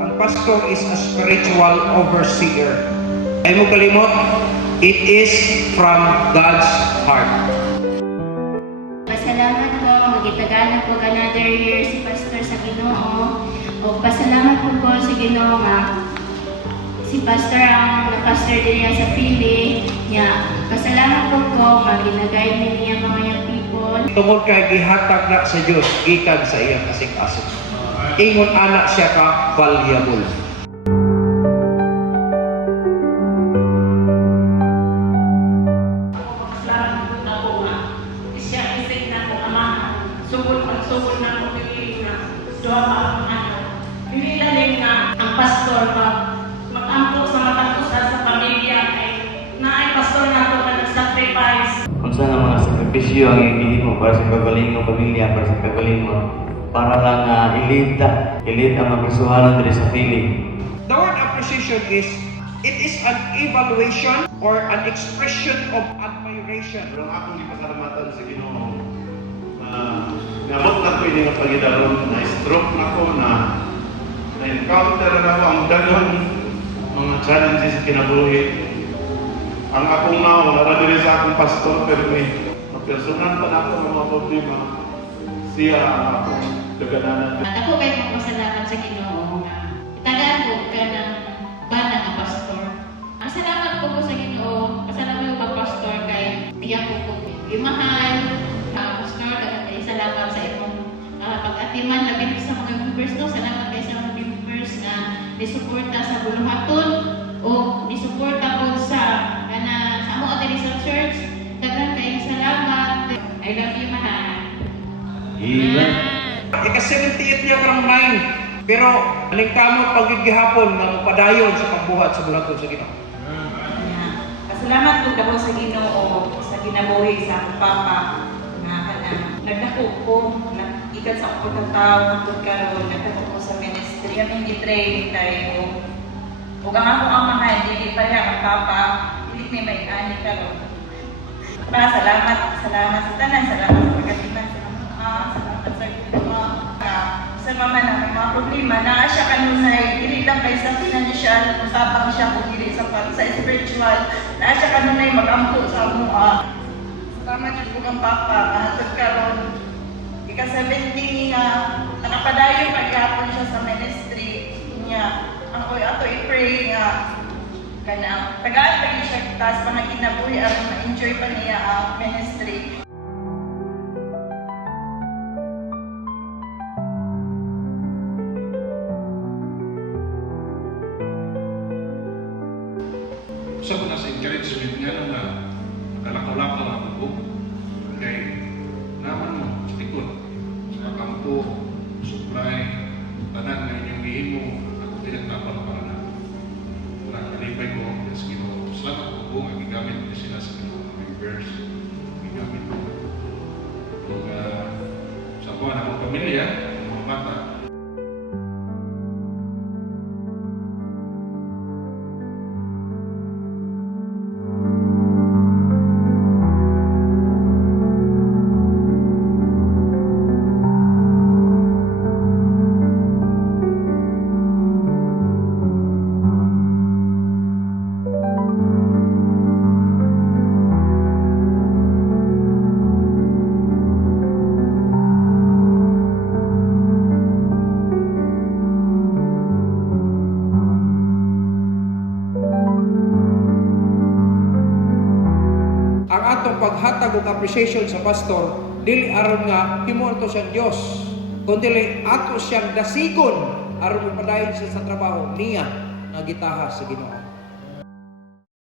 Ang pastor is a spiritual overseer. Ay mo kalimot, it is from God's heart. Pasalamat ko, magitagalan po another year si Pastor sa Ginoo. O pasalamat po sa Ginoo nga si Pastor ang na-pastor din niya sa Pili. Pasalamat po nga ginagayad niya mga young people. Tungod kay gihatag na sa Dios gikan sa iyang kasing-asing. Ingon anak siya ka valuable. Ang pastor mag-ampo sa matapusan sa pamilya ay naay pastor na ito na nag-sacrifice. Kung saan ang mga sakripisyo ang ibigin mo para sa kagaling ng pamilya, para sa kagaling mo, para lang ilit ang mga persuhanan dito sa Pili. The word appreciation is, it is an evaluation or an expression of admiration. Pero ang akong ipasalamatan sa Ginoo na nabot na ko ini nga pagidalon, na-stroke na ko, na-encounter na ko ang daghang mga challenges sa kinabuhi. Ang akong wala diri sa akong pastor, pero may personal pa na ako ng mga problema. Siya ang akong dagananan. At ako kayo magpasalamat sa Ginoo na itagaan ko ka ng bana nga pastor. Masalamat po ko sa Ginoo, kasalamat ko pastor kay tiyak ko imahal. Pastor, salamat sa imong pag-atiman na binig sa mga members no. Salamat kayo sa mga members na nisuporta sa buluhaton o nisuporta po sa amo diri sa church. Daghang kayong salamat. I love you, mahal. Amen. Ika-78 niya karang 9. Pero alingkamot pagigihapon na mapadayon sa pagbuhat sa bulaton sa Ginoo. Pasalamat po ako sa Ginoo sa ginabuhi sa akong papa nga nagdako ko ikat sa akong pagkatao hangtod karon nagdako ko sa ministry kami gi-train tayo ug ang ako ang mga dili pa ang papa dili may may-ani karon. Salamat sa tanan, salamat sa pagkatiman sa salamat sa Ginoo. Sa mama na may mga problema na siya kanunay dili lang kay sa financial usapang siya kung dili sa spiritual na siya kanunay mag-ampo sa mua. Salamat jud ko ang papa hangtod karon ika-70 nga nakapadayon pagyapon siya sa ministry niya. Ako ato i-pray nga kana tagaan pa gyud siya taas pa nga kinabuhi aron ma-enjoy pa niya ang ministry. Sa ko na sa encouragement nga nung nakalakaw-lakaw ang bubog kay naman mo sa tikot sa kampo, supply, tanan na inyong gihimo ako tinagtapal para na nakalipay ko sa Ginoo. Salamat po po nga gigamit ko sila sa Ginoo ng members gigamit ko kung sa buwan akong pamilya mga bata. Ang atong paghatag og appreciation sa pastor dili aron nga himuon to siyang Dios, kundi ato siyang dasigon aron mapadayon siya sa trabaho niya nga gitaha sa Ginoo.